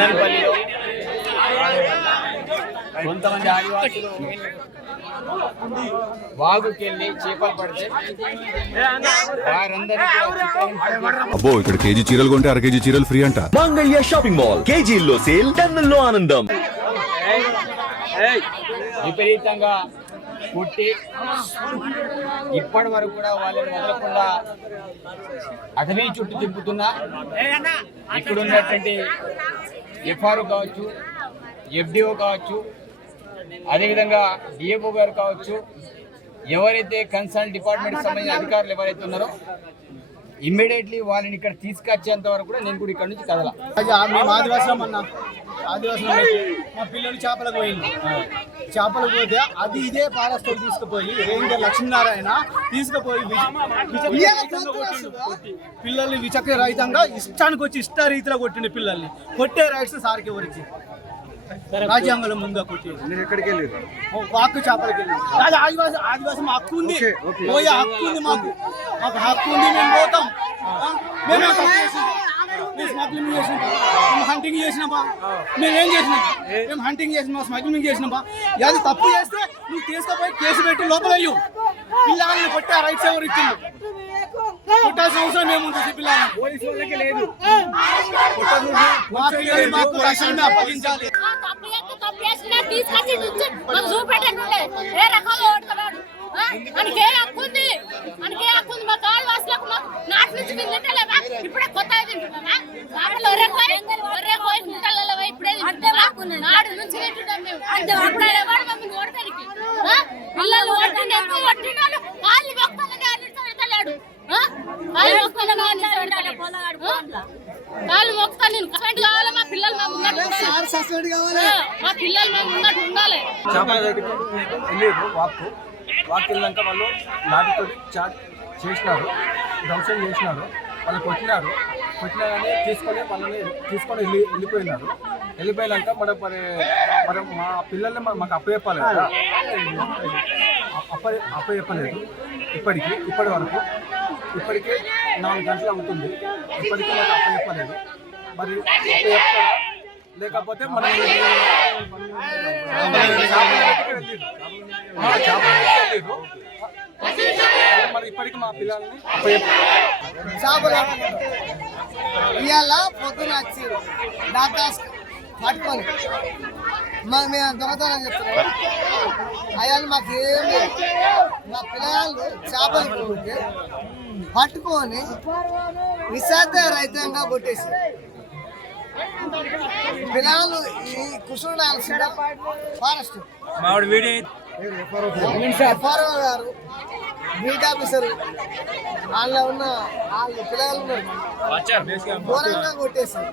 చిన్నపల్లిలో కొంతమంది ఆదివాసులు వాగుకెళ్ళి చేపలు పడితే అబ్బో ఇక్కడ కేజీ చీరలు కొంటే అర కేజీ చీరలు ఫ్రీ అంట. మంగళ్య షాపింగ్ మాల్, కేజీల్లో సేల్, టన్నుల్లో ఆనందం. విపరీతంగా పుట్టి ఇప్పటి వరకు కూడా వాళ్ళని వదలకుండా అటవీ చుట్టూ తిప్పుతున్నా ఇక్కడ ఉన్నటువంటి ఎఫ్ఆర్ఓ కావచ్చు, ఎఫ్డిఓ కావచ్చు, అదేవిధంగా డిఎఫ్ఓ గారు కావచ్చు, ఎవరైతే కన్సర్న్ డిపార్ట్మెంట్కి సంబంధించిన అధికారులు ఎవరైతే ఉన్నారో ఇమ్మీడియట్లీ వాళ్ళని ఇక్కడ తీసుకొచ్చేంత వరకు కూడా నేను కూడా ఇక్కడ నుంచి కదలా. మేము ఆదివాసం అన్నా, ఆదివాసం మా పిల్లలు చేపలకు పోయింది. చేపలకు పోతే అది ఇదే ఫారెస్ట్ తీసుకుపోయి రేంజర్ లక్ష్మీనారాయణ తీసుకుపోయి పిల్లల్ని విచక్షణ రహితంగా ఇష్టానికి వచ్చి ఇష్ట రీతిలో కొట్టింది. పిల్లల్ని కొట్టే రైట్స్ సార్కి ఎవరికి రాజ్యాంగంలో ముందుగా కొట్టి వాక్కు చేపలకి వెళ్ళి అది ఆదివాసం హక్కు ఉంది, పోయే హక్కు ఉంది, మాకు హక్కు ఉంది. మేము పోతాం, స్మగ్లింగ్ చేసినాం, మేము హంటింగ్ చేసినామా, మేమేం చేసినాం, మేము హంటింగ్ చేసినామా, స్మగ్లింగ్ చేసినామా. అది తప్పు చేస్తే నువ్వు తీసుకుపోయి కేసు పెట్టి లోపల అయ్యు. పిల్లల్ని కొట్టే రైట్స్ ఎవరు ఇచ్చింది? కొట్టాల్సిన అవసరం ఏముంటుంది? పిల్లలకి లేదు. మా పిల్లలు మాకు రక్షణ అప్పగించాలి. ఇప్పుడే కొత్త పిల్లలు కాళ్ళు మొక్కుతా నేను కరెంట్ కావాలి. మా పిల్లలు మేము ఉన్నట్టు ఉండాలి. చేపల దగ్గరికి వెళ్ళారు. వాక్ వెళ్ళాక వాళ్ళు లాఠీతో చాట్ చేసినారు, ధ్వంసం చేసినారు, వాళ్ళు కొట్టినా కానీ వాళ్ళని తీసుకొని వెళ్ళిపోయినారు. వెళ్ళిపోయాక మరి మా పిల్లల్ని మాకు అప్పచెప్పాలి కదా, అప్పచెప్పలేదు. ఇప్పటి వరకు ఇప్పటికే 4 గంటలు అవుతుంది. ఇప్పటికీ మాకు అప్పచెప్పలేదు. మరి అప్పచెప్తారా లేకపోతే మనం మరి ఇప్పటికి మా పిల్లల్ని ఇవాళ పొద్దున వచ్చి డాక్టర్స్ పట్టుకొని మేము దొంగతనం చెప్తున్నాం. అయ్యాలు మాకు ఏం లేదు. మా పిల్లలు చేపలు పోతే పట్టుకొని నిశ్శబ్ద రహితంగా కొట్టేసారు. పిల్లలు ఈ కుషుడాల్సిన ఫారెస్ట్ ఎఫ్ఆర్ఓ గారు, బీట్ ఆఫీసరు, వాళ్ళ ఉన్న వాళ్ళు పిల్లలు ఘోరంగా కొట్టేసారు.